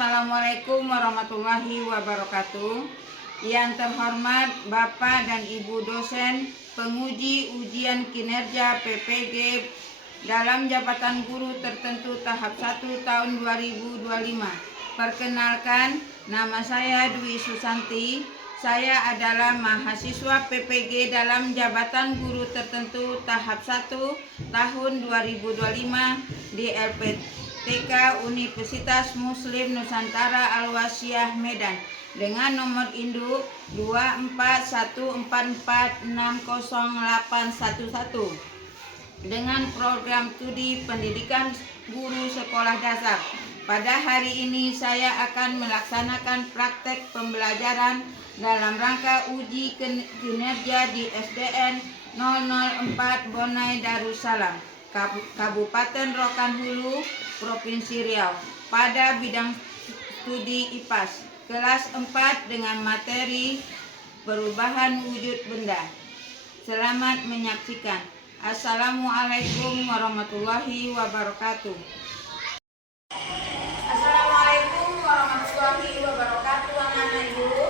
Assalamualaikum warahmatullahi wabarakatuh. Yang terhormat Bapak dan Ibu dosen penguji ujian kinerja PPG dalam jabatan guru tertentu tahap 1 tahun 2025. Perkenalkan, nama saya Dwi Susanti. Saya adalah mahasiswa PPG dalam jabatan guru tertentu tahap 1 tahun 2025 di LPTK Universitas Muslim Nusantara Al-Wasliyah Medan dengan nomor induk 2414460811 dengan program studi pendidikan guru sekolah dasar. Pada hari ini saya akan melaksanakan praktek pembelajaran dalam rangka uji kinerja di SDN 004 Bonai Darussalam, Kabupaten Rokan Hulu, Provinsi Riau, pada bidang studi IPAS kelas 4 dengan materi perubahan wujud benda. Selamat menyaksikan. Assalamualaikum warahmatullahi wabarakatuh. Assalamualaikum warahmatullahi wabarakatuh, anak-anak ibu.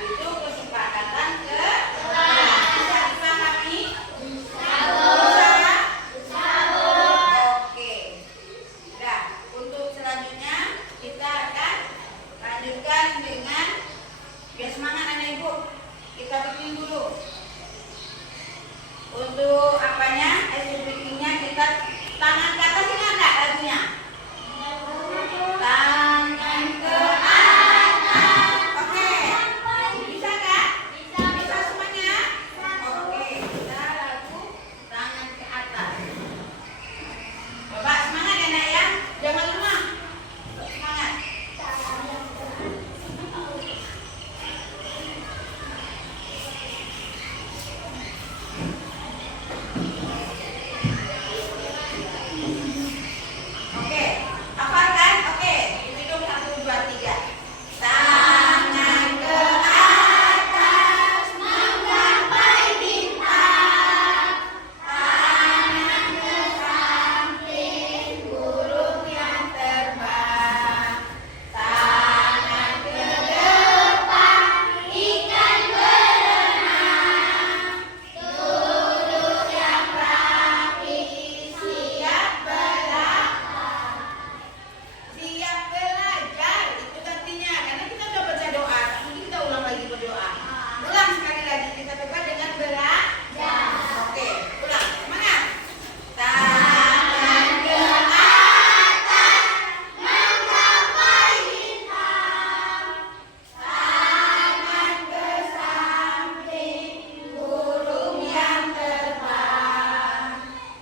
Itu kesepakatan kedua. Bisa dipahami? Oke. Nah, untuk selanjutnya kita akan lanjutkan dengan biar semangat anak ibu. Kita bikin dulu. Untuk apanya? Hasil bikinnya kita tangan ke atas ini ada lagunya. Tangan ke atas. Oke. Bisa kan? Bisa semuanya? Oke. Kita lagu tangan ke atas. Coba semangat ya nak ya. Jangan lemah. Semangat. Oke, hafalkan? Oke, hitung 1, 2, 3. Tangan ke atas menggapai bintang. Tangan ke samping burung yang terbang. Tangan ke depan ikan berenang. Duduk yang rapi, siap belajar. Siap belajar, itu artinya karena kita udah baca doa, mungkin kita ulang lagi berdoa. Ulang sekali lagi, kita coba dengan belajar. Oke, ulang, semangat. Tangan ke atas menggapai bintang. Tangan ke samping burung yang terbang.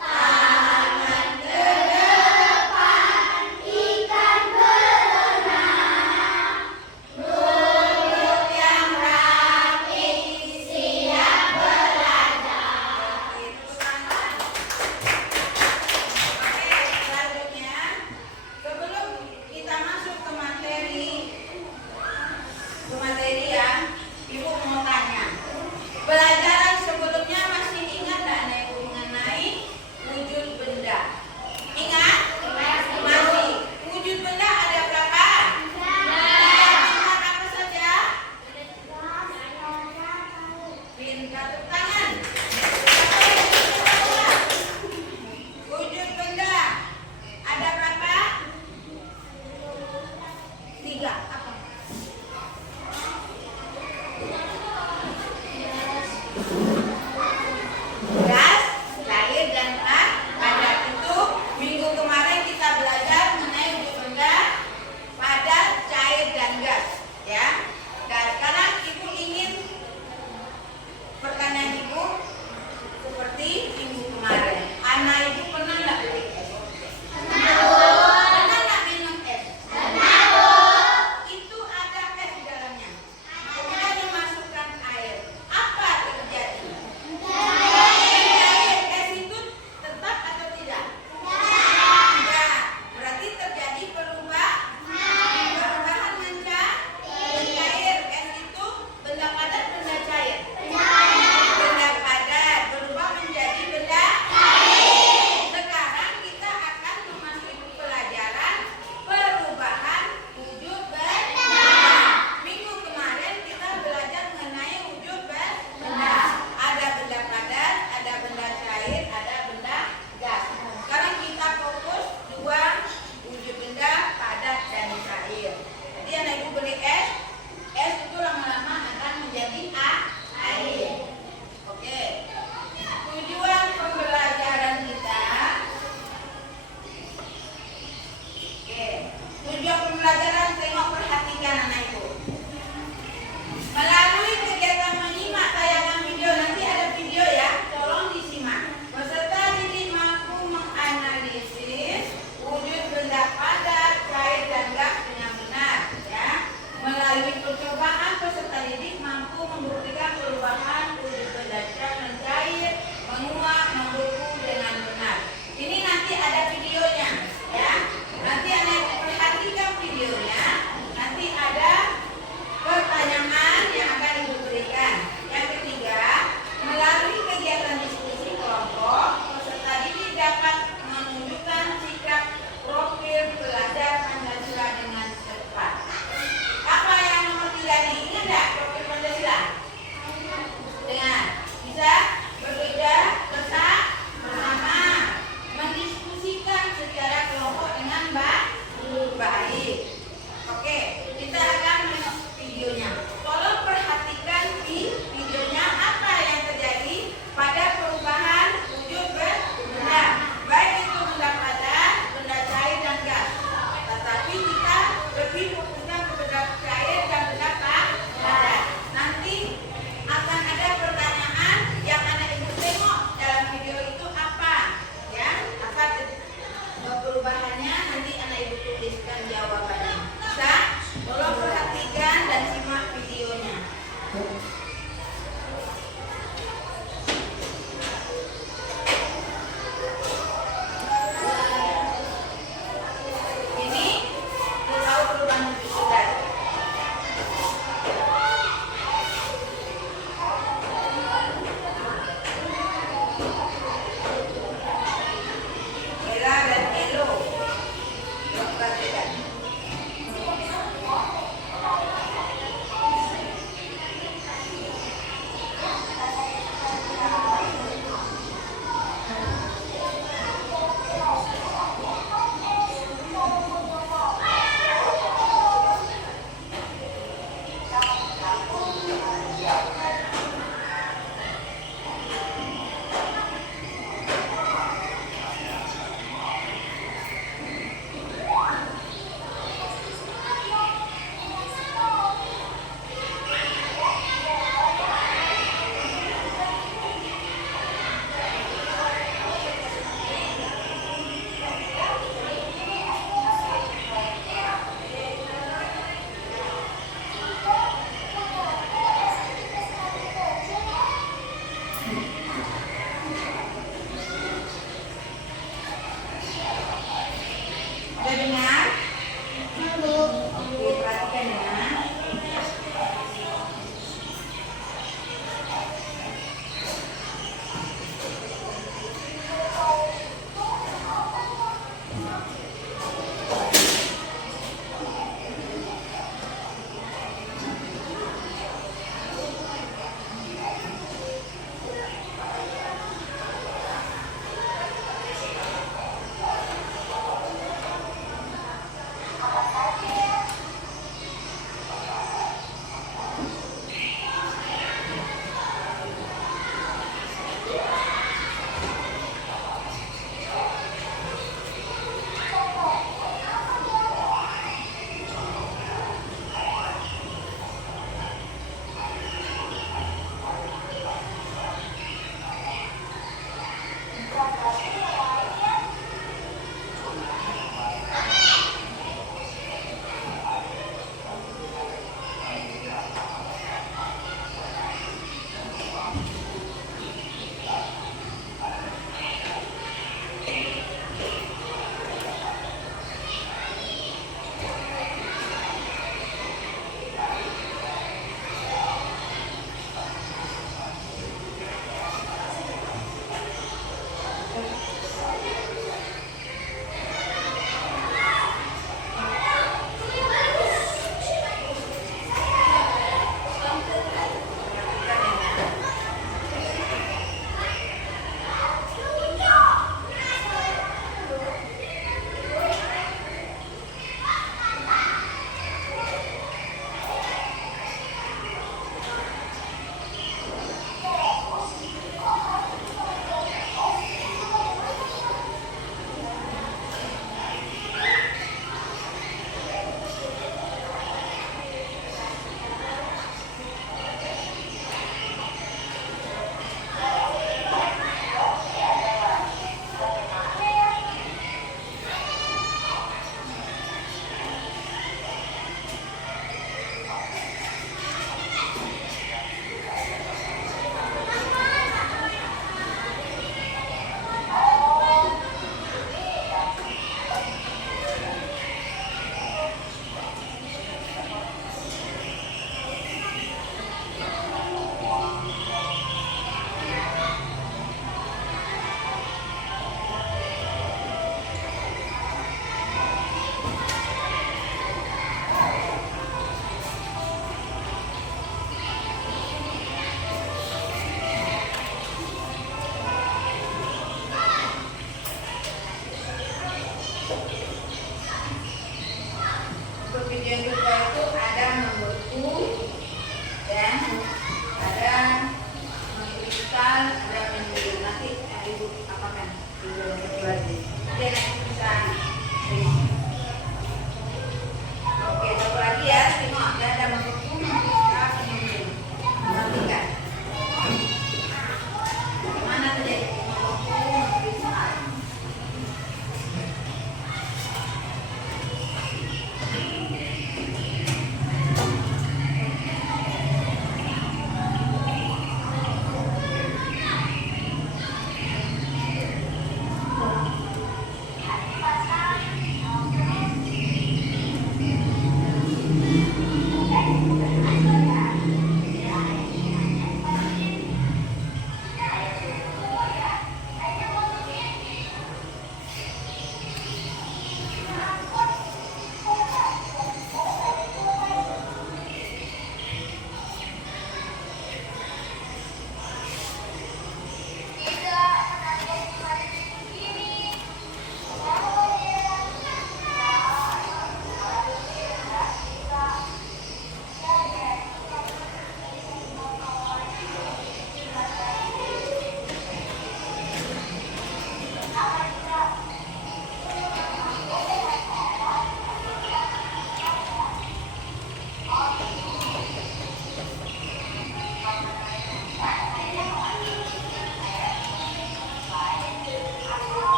Tangan ke depan ikan berenang. Duduk yang rapi, siap belajar. Itu semangat. Oke, selanjutnya sebelum kita masuk ke materi ya, ibu mau tanya. Pelajaran sebelumnya masih ingat tak nih mengenai wujud benda? Ingat? Masih. Wujud benda ada berapa? Ingat apa saja? Pintar tepuk tangan. Wujud benda ada berapa? 3. Apa? Gas, cair, dan padat. Itu minggu kemarin kita belajar mengenai wujud benda, padat, cair, dan gas. Ya. Dan sekarang ibu ingin pertanyaan ibu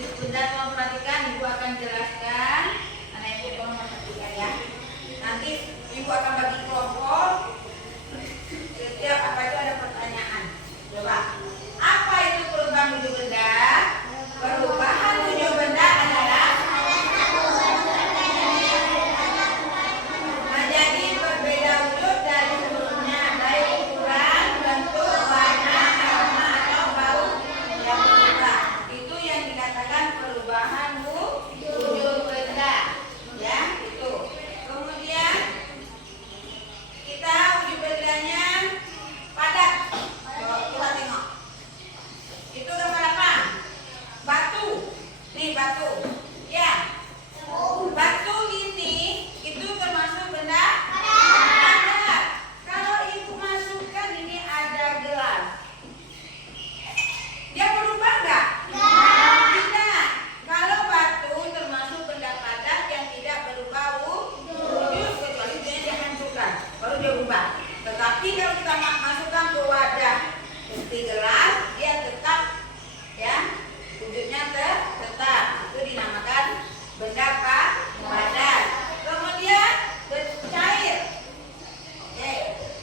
Bunda tolong perhatikan, Ibu akan jelaskan. Anak Ibu tolong perhatikan ya. Nanti Ibu akan bagi kelompok. Setiap apa itu ada pertanyaan. Coba. Apa itu perubahan wujud benda? Perubahan wujud benda adalah menjadi berbeda wujud dari sebelumnya, baik ukuran, bentuk, warna, aroma atau bau yang berubah. Itu yang dikatakan perubahan wujud benda. Ya, itu. Kemudian kita wujud bendanya padat. Coba kita tengok. Itu gambar apa? Batu. Nih batu. Ya. Batu ini itu termasuk benda padat. Kalau Ibu masukkan ini ada gelas. Dia berubah enggak? Tidak. Kalau batu termasuk benda padat yang tidak berubah wujud kecuali dia dihancurkan, baru dia berubah. Tetapi kalau kita masukkan ke wadah seperti gelas, dia tetap ya wujudnya tetap. Itu dinamakan benda padat. Kemudian cair. Oke,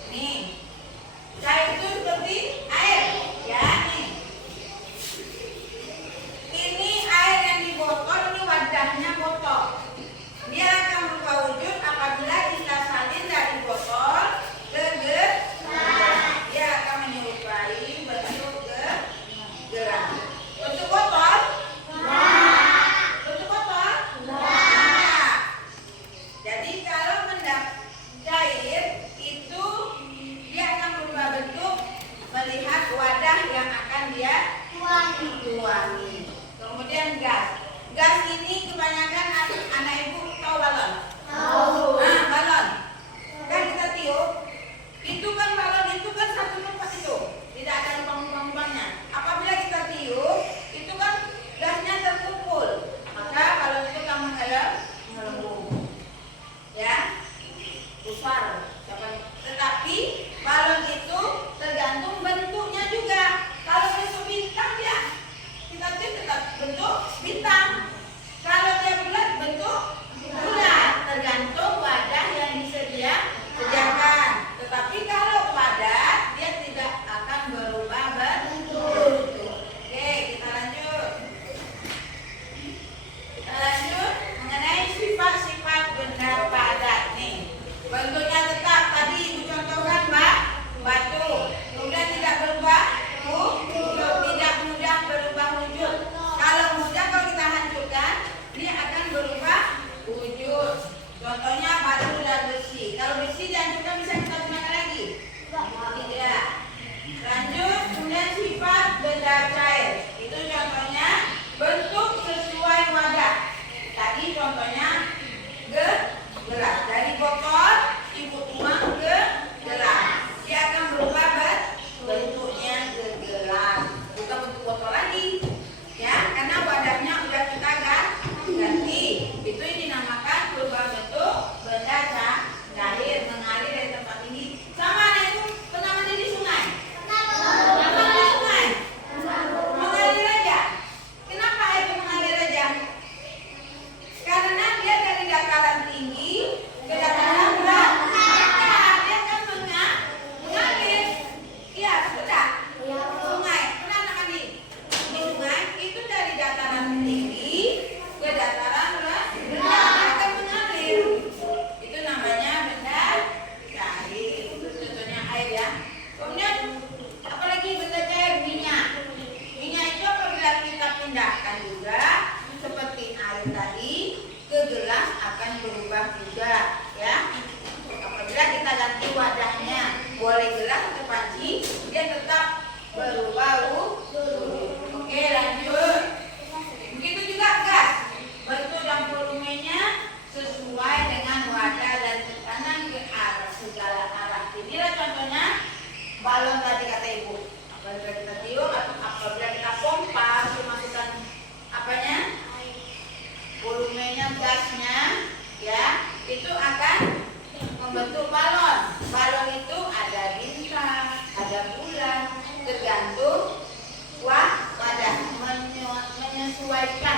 nih cair itu seperti air. Ya nih. Ini air yang di botol, ini wadahnya botol. Dia akan berubah wujud apabila kita salin dari botol ke gelas. Dia akan menyerupai bentuk gelas. Bentuk botol? Bentuk botol? Nah. Jadi kalau benda cair itu dia akan berubah bentuk melihat wadah yang akan dia tuangi. Kemudian gas. Gas ini kebanyakan anak Ibu tahu balon? Nah, balon. Kan kita tiup. Itu kan balon itu kan satu tempat itu. Tidak ada lubang-lubangnya. Apabila kita tiup, itu kan gasnya terkumpul. Maka balon itu akan menggelembung. Ya. Besar. Tetapi balon itu tergantung bentuknya juga. Kalau bentuk bintang dia kita tiup tetap bentuk bintang. Kalau dia bulat bentuk bulat, tergantung wadah yang disediakan. Tetapi kalau padat dia tidak akan berubah bentuk. Oke, kita lanjut. Kita lanjut mengenai sifat-sifat benda padat nih. Bentuknya tetap tadi Ibu contohkan batu. Kemudian tidak berubah wujud, tidak mudah berubah wujud. Kalau mudah kalau kita hancurkan dia akan berubah wujud. Contohnya batu dan besi. Kalau besi dihancurkan bisa kita gunakan lagi? Tidak. Lanjut, kemudian sifat benda cair. Itu contohnya bentuk sesuai wadah. Tadi contohnya gelas. Dari botol Ibu tuang ke gelas. Dia akan berubah bentuknya ke gelas. Bukan bentuk botol lagi. Ya, karena wadahnya udah kita ganti. Itu yang dinamakan perubahan bentuk benda cair mengalir dari tempat tinggi. Sama anak itu pernah mandi di sungai? Pernah di sungai? Mengalir aja. Kenapa air itu mengalir aja? Karena dia dari dataran tinggi ke dataran rendah. Dia kan mengalir. Iya, sudah. Sungai. Pernah anak mandi di sungai? Itu dari dataran tinggi ke dataran rendah akan mengalir. Itu namanya benda cair. Itu contohnya air ya. Kemudian apalagi benda cair? Minyak. Minyak itu apabila kita pindahkan juga seperti air tadi ke gelas akan berubah juga ya. Apabila kita ganti wadahnya, boleh gelas atau panci, dia tetap berubah wujud. Oke, lanjut. Begitu juga gas. Bentuk dan volumenya sesuai dengan wadah dan tekanan ke arah segala arah. Inilah contohnya balon tadi kata Ibu. Apabila kita tiup atau apabila kita pompa, masukkan apanya? Volumenya, gasnya, ya, itu akan membentuk balon. Balon itu ada bintang, ada bulan, tergantung wadah menyesuaikan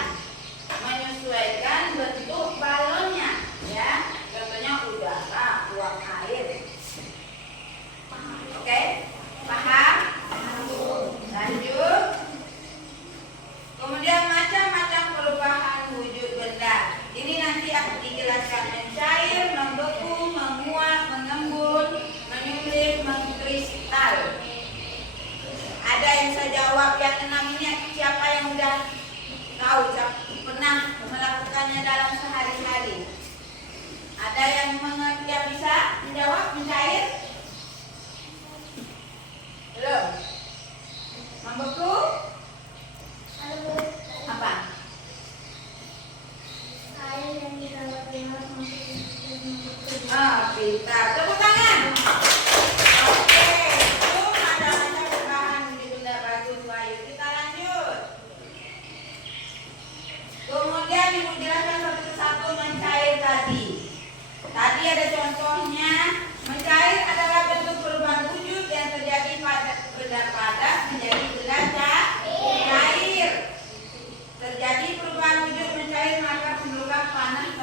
Tadi ada contohnya, mencair adalah bentuk perubahan wujud yang terjadi pada benda padat menjadi benda cair. Terjadi perubahan wujud mencair maka menyebabkan panas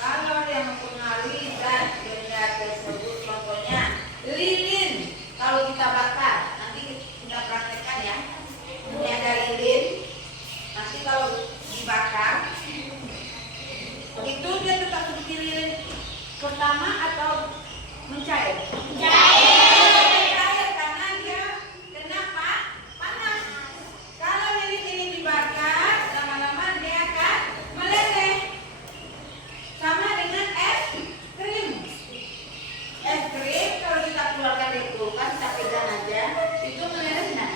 kalau yang mempengaruhi zat benda tersebut. Contohnya lilin, kalau kita bakar, nanti kita praktekkan ya. Ini ada lilin, nanti kalau dibakar itu dia tetap seperti lilin pertama atau mencair? Mencair karena dia kenapa? Panas. Kalau lilin ini dibakar, lama-lama dia akan meleleh. Sama dengan es krim. Es krim kalau kita keluarkan dari kulkas, kita pegang aja, itu meleleh nggak?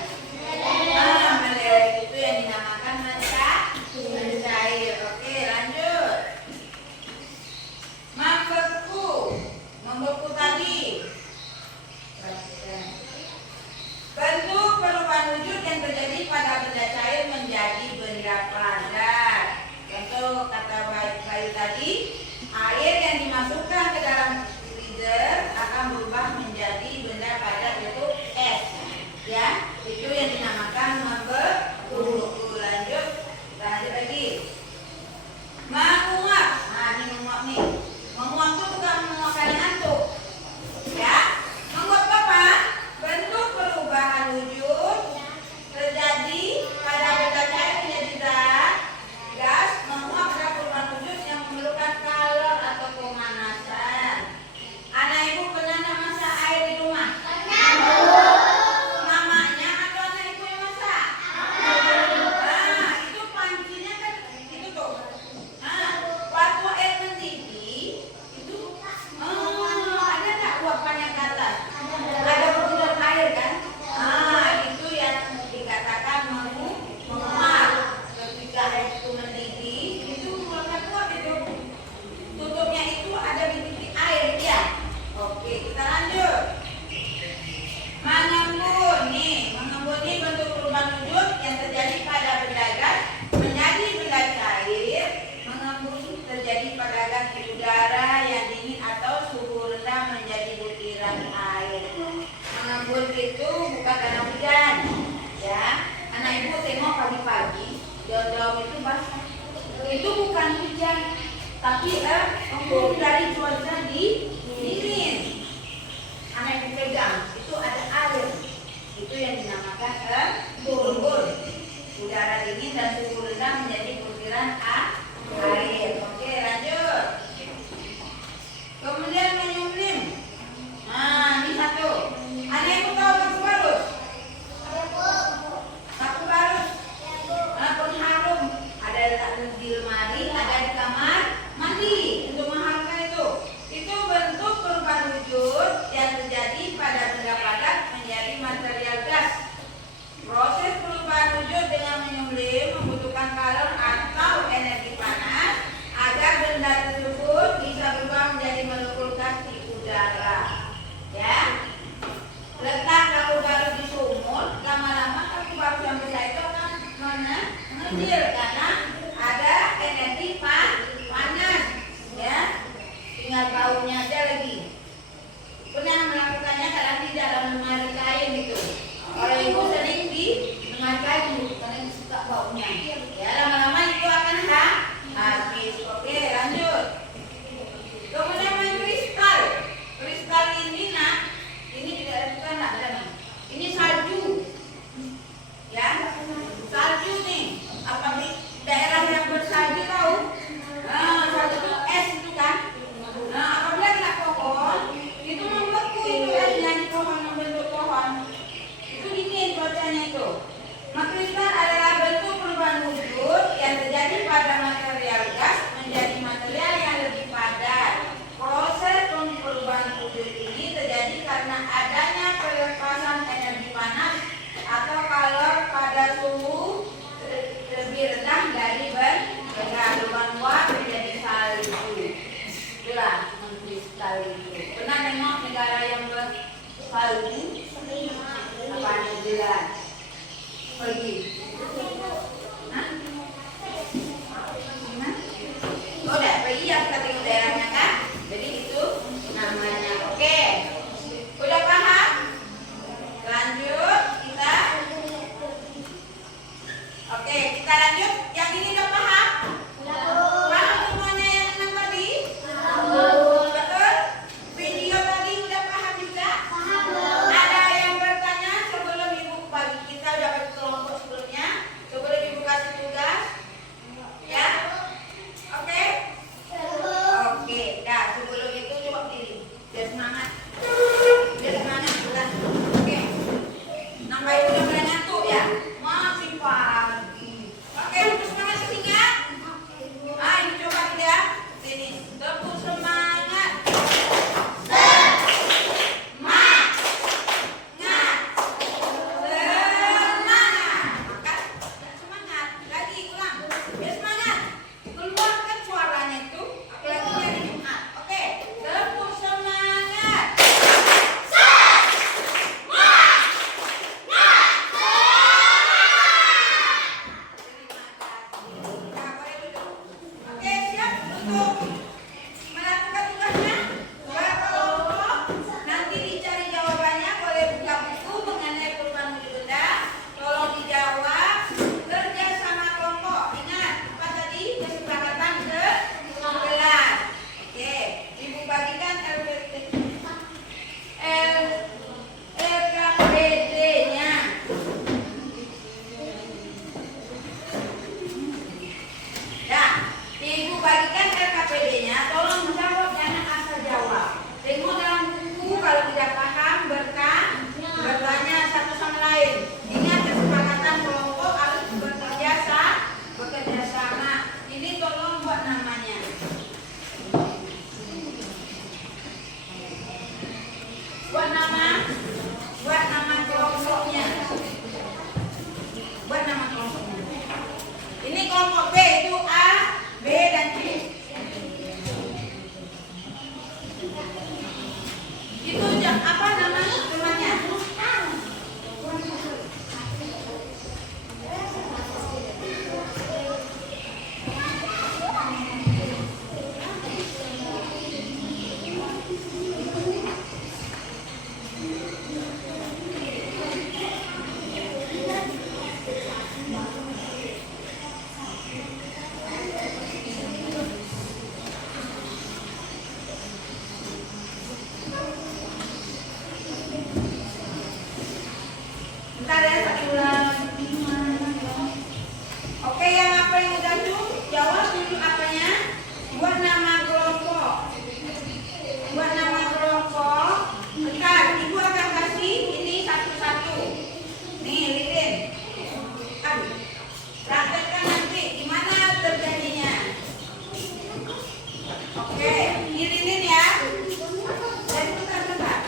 Meleleh itu yang dinamakan mencair. Oke, lanjut. Membeku tadi. Bentuk perubahan wujud yang terjadi pada benda cair menjadi benda padat. Contoh kata Bayu tadi, air yang dimasukkan ke dalam freezer akan berubah menjadi benda padat yaitu es. Ya, itu yang dinamakan membeku. Lanjut, kita lanjut lagi. Menguap. Nah, ini menguap nih. Menguap itu bukan menguap karena ngantuk. Ya, menguap apa? Bentuk perubahan wujud terjadi pada benda cair menjadi zat gas. Menguap adalah perubahan wujud yang memerlukan kalor atau pemanasan. Anak ibu pernah nggak masak air di rumah? Mamanya atau anak ibu yang masak? Nah, itu pancinya kan itu tuh. Nah, waktu air mendidih itu ada nggak uapannya ke atas? Ada butiran air kan? Itu yang dikatakan menguap. Ketika air itu mendidih, itu mengeluarkan uap itu. Tutupnya itu ada bintik air ya. Oke, kita lanjut. Mengembun nih, mengembun ini bentuk perubahan wujud yang terjadi pada benda gas menjadi benda cair. Mengembun terjadi pada gas di udara yang dingin atau suhu rendah menjadi butiran air. Mengembun itu bukan karena hujan, ya. Anak ibu tengok pagi-pagi, daun-daun itu basah. Itu bukan hujan, tapi embun dari cuaca dingin. Anak ibu pegang, itu ada air. Itu yang dinamakan embun. Udara dingin dan suhu rendah menjadi butiran air. Oke, lanjut. Kemudian menyumblim. Nah, ini satu. Anak ibu tahu sapu barus? Sapu barus. Pengharum. Ada di lemari, ada di kamar mandi untuk mengharumkan itu. Itu bentuk perubahan wujud yang terjadi pada benda padat menjadi material gas. Proses perubahan wujud dengan menyumblim membutuhkan kalor atau energi panas agar benda tersebut bisa berubah menjadi molekul gas di udara. Ya, letak sapu barus di sumur, lama-lama sapu barus yang besar itu akan mengecil karena ada energi panas. Ya, tinggal baunya aja lagi. Pernah melakukannya kadang di dalam lemari kain gitu. Kalau ibu sering di lemari kain karena suka baunya. Ya, lama-lama itu akan habis. Oke, lanjut. Kemudian main kristal. Kristal ini ini tidak bukan ada nih. Ini salju. Ya, salju nih. Apa di daerah yang bersalju tahu? Salju itu es itu kan. Nah, apabila kena pohon, itu membeku itu esnya di pohon, membentuk pohon. Itu dingin cuacanya itu. Maka kristal adalah bentuk perubahan Oke, kita lanjut. Yang ini udah paham? Paham semuanya yang enam tadi? Betul? Video tadi udah paham juga? Ada yang bertanya sebelum ibu bagi? Kita udah bagi kelompok sebelumnya. Sebelum ibu kasih tugas, ya? Oke? Oke, dah sebelum itu coba pilih. Biar semangat. Biar semangat, bukan? Oke. Namanya udah mulai ngantuk ya? Masih pagi. Oke, untuk semangat setingkat. Ayo coba kita. Sini. Tepuk semangat. Semangat. Semangat. Lagi ulang. Biar semangat. Keluarkan suaranya itu. Apalagi hari Jumat. Oke. Tepuk semangat. Oke, siap untuk melakukan tugasnya? Dua kelompok. Nanti dicari jawabannya, boleh buka buku mengenai perubahan wujud benda. Tolong dijawab. Kerja sama kelompok. Ingat, apa tadi? Kesepakatan ke-11. Oke, ibu bagikan LKPD-nya. Nah, ibu bagikan LKPD-nya, tolong jawab, jangan asal jawab. Tengok dalam buku, kalau tidak paham, bertanya satu sama lain. Ingat kesepakatan kelompok harus bekerja sama. Ini tolong buat namanya. Buat nama kelompoknya. Buat nama kelompoknya. Ini kelompok B itu A, B dan C. Itu apa namanya? Bentar ya, satu lagi. Oke, yang apa yang udah tuh? Jawab dulu apanya. Buat nama kelompok. Bentar, ibu akan kasih ini satu-satu. Nih, Lilin. Praktekkan nanti gimana terjadinya. Oke, ini Lilin ya. Dan bentar.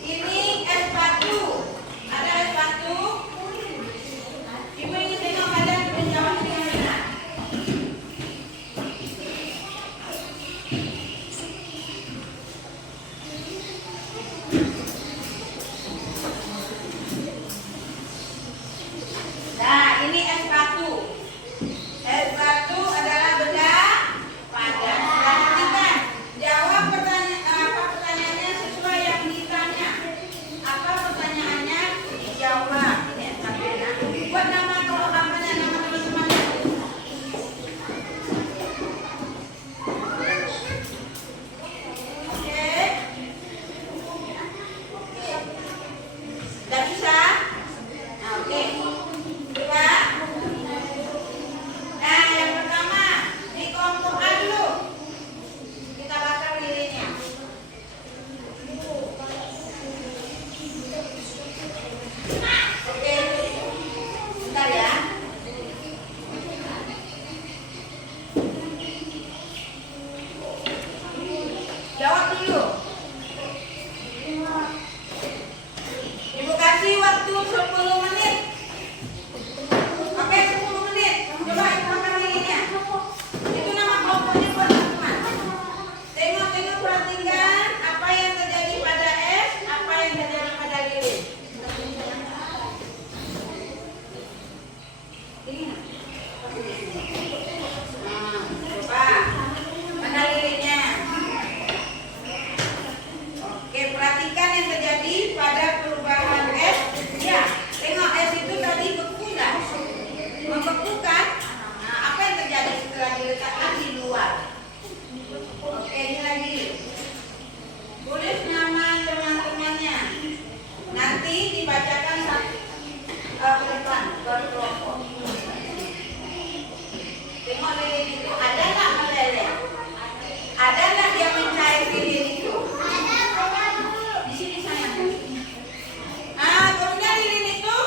Ini es batu. Ada es batu. Ibu ingin tengok kalian menjawab dengan benar. Nah, ini es batu. Es batu adalah benda padat. Perhatikan, jawab pertanyaannya sesuai yang ditanya. Apa pertanyaannya? Dijawab. Ini es batu ya. Buat nama kalau namanya nama teman-temannya. Oke. Udah bisa? Nah, oke. Dua. Nah, yang pertama di kelompok A dulu. Kita bakar lilinnya. Oke. Bentar ya. Jawab dulu. Ibu kasih waktu 10 menit. Oke, 10 menit. Coba ibu bakar lilinnya. Itu nama kelompoknya buat teman-teman. Tengok, perhatikan apa yang terjadi pada es, apa yang terjadi pada lilin. Ini. Nah, coba. Mana lilinnya? Oke, perhatikan yang terjadi pada perubahan es. Ya, tengok es itu tadi beku enggak? membeku kan? Nah, apa yang terjadi setelah diletakkan di luar? Oke, ini lagi. Tulis nama teman-temannya. Nanti dibacakan ke depan berkelompok. Tengok lilin itu ada nggak meleleh? Ada nggak dia mencair lilin itu? Di sini sayang. Kemudian lilin itu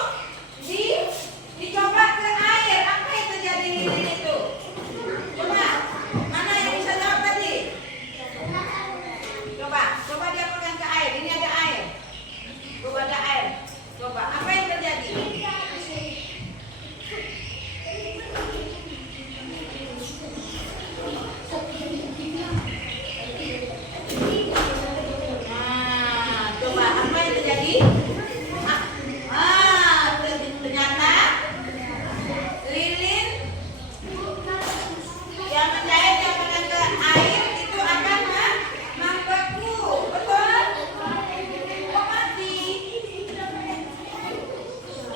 dicoba ke air. Apa yang terjadi lilin itu? Coba, mana yang bisa jawab tadi? Coba dia pegang ke air. Ini ada air. Coba ada air. Coba, apa yang terjadi? Coba apa yang terjadi? Ternyata lilin yang mencair yang pegang ke air itu akan membeku, betul? Kok mati?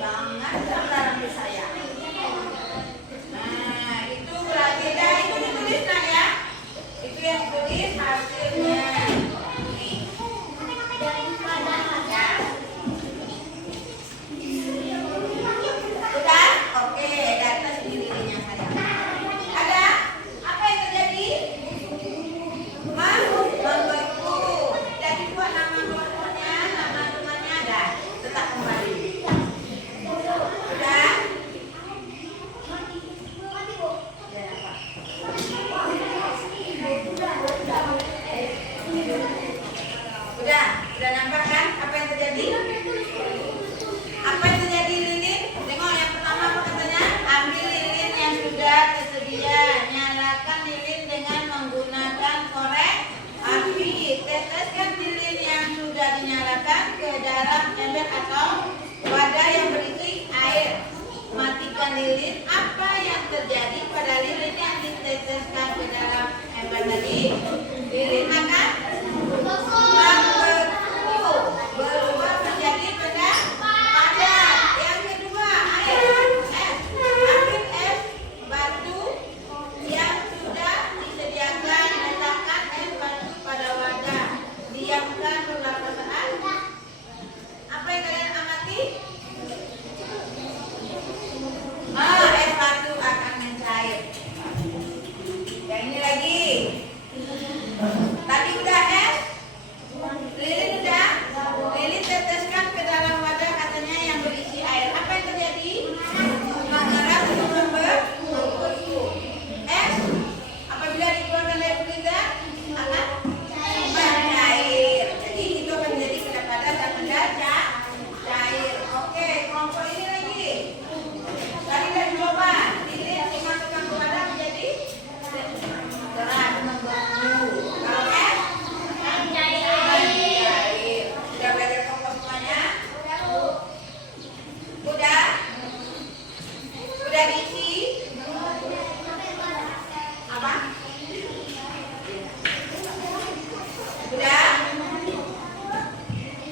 Jangan sembarang saya. Itu berbeda. Itu ditulis nak ya. Itu yang tulis hasilnya. Udah? Oke, data sendirinya saja. Ada? Apa yang terjadi? Membeku. Jadi buat nama kelompoknya, nama temannya ada. Tetap kembali. Udah? Udah nampak kan apa yang terjadi? Apa yang terjadi lilin? Tengok yang pertama apa katanya? Ambil lilin yang sudah tersedia, nyalakan lilin dengan menggunakan korek api. Teteskan lilin yang sudah dinyalakan ke dalam ember atau wadah yang berisi air. Matikan lilin. Apa yang terjadi pada lilin yang diteteskan ke dalam ember tadi? Lilin akan berubah menjadi benda padat. Yang kedua, air es. Ambil es batu yang sudah disediakan, letakkan es batu pada wadah. Diamkan beberapa saat. Apa yang kalian amati? Es batu akan mencair. Yang ini lagi. Tadi udah es. Lilin udah. Lilin teteskan ke dalam wadah katanya yang berisi air. Apa yang terjadi? Mengeras atau membeku. Es apabila dikeluarkan dari freezer akan mencair. Jadi itu akan menjadi benda padat dan benda cair. Oke, kelompok ini lagi. Tadi udah dicoba. Lilin dimasukkan ke wadah menjadi keras, membeku. Kalau es mencair. Sudah belajar kelompok semuanya? Udah? Udah diisi? Apa? Udah?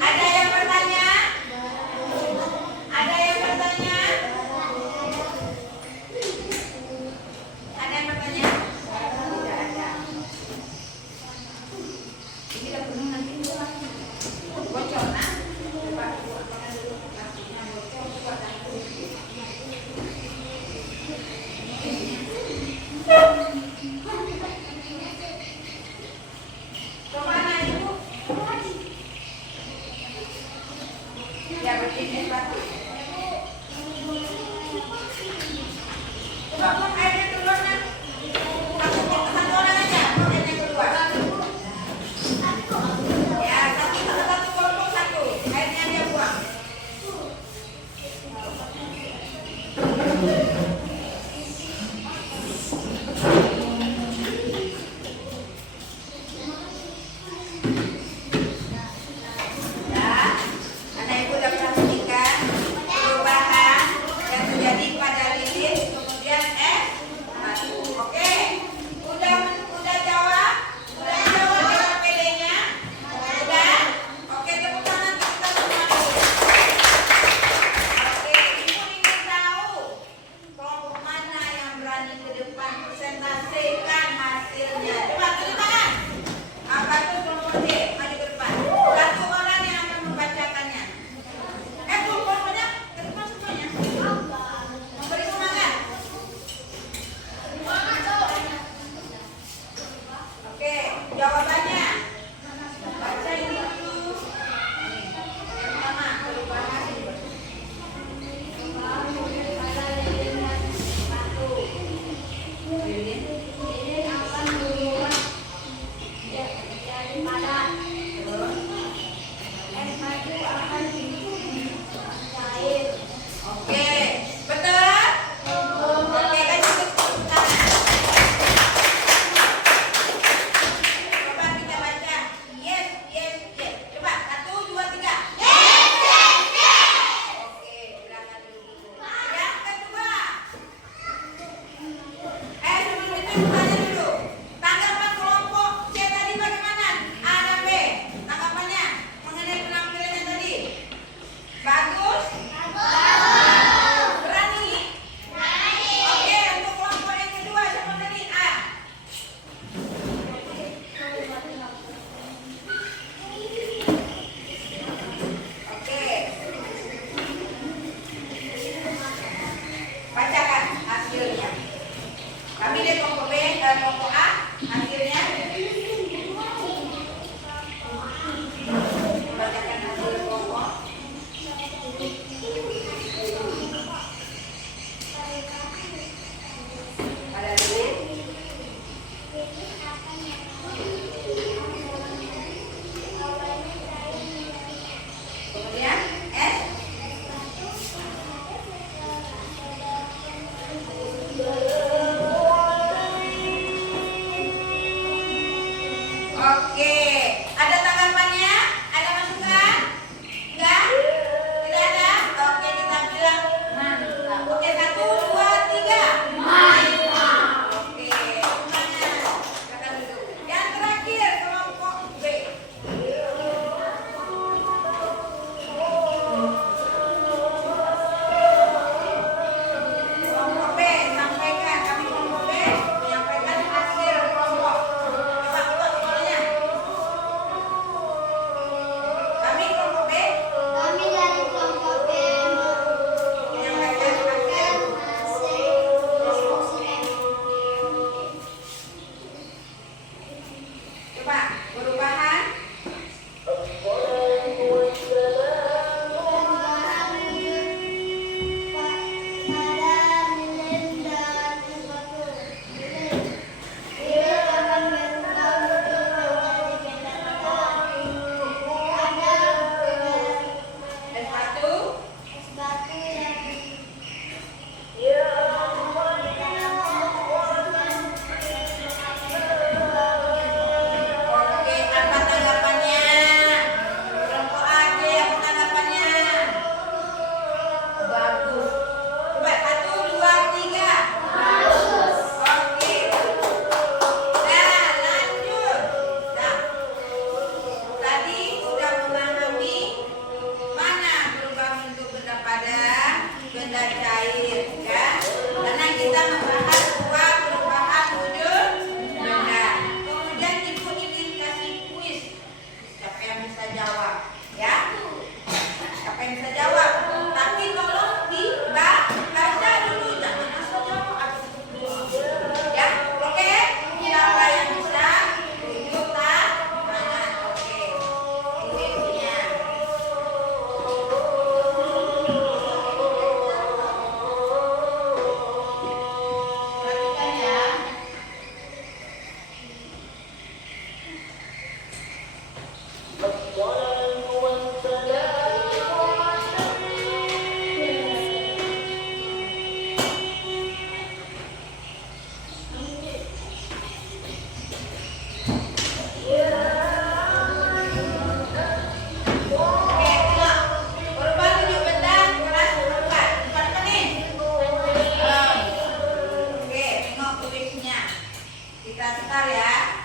Ada yang bertanya? Ada yang bertanya? Ada yang bertanya? Tidak ada. Ini udah penuh nanti. Bocor, nah? Coba makan dulu. Nasinya bocor, coba nanti. Coba anak ibu. Ya, begini batu. Coba buang airnya keluar, nak. Satu orang aja, buang airnya keluar. Ya, satu kelompok satu. Airnya dia buang. Ya, anak ibu udah perhatikan perubahan yang terjadi pada lilin, kemudian es berani ke depan presentasikan hasilnya. Coba tunjuk tangan. Apa itu kelompok D? Maju ke depan. Satu orang yang akan membacakannya. Kelompoknya ke depan semuanya. Memberi semangat. Oke, jawabannya. Baca ini dulu. Yang pertama, perubahan. Kelompok A hasilnya bacakan hasil kelompok. Ada dulu. Kemudian S. Oke, ada tanggapannya? Ada masukan? Enggak? Tidak ada? Oke, kita bilang mantap. Oke, 1, 2, 3. Mantap. Oke, semangat. Silakan duduk. Yang terakhir, kelompok B. Kelompok B, sampaikan. Kami kelompok B menyampaikan hasil kelompok. Coba buat suaranya. Kami kelompok B Kami dari kelompok B menyampaikan hasil. Coba perubahan. S1. Oke, apa tanggapannya? Kelompok A aja apa tanggapannya? Bagus. Coba 1, 2, 3. Bagus. Oke. Nah, lanjut. Nah, tadi sudah memahami mana berubah bentuk benda padat, benda cair, ya. Karena kita membahas dua perubahan wujud benda. Kemudian ibu ingin kasih kuis. Siapa yang bisa jawab, ya? Siapa yang bisa jawab? Tapi tolong dibaca dulu, jangan asal jawab. Ya, oke? Siapa yang bisa tunjuk tangan? Oke. Ini punya. Perhatikan ya. Oke, tengok. Perubahan wujud benda kelas 4. Cepat nih. Oke, tengok tulisnya. Kita start ya.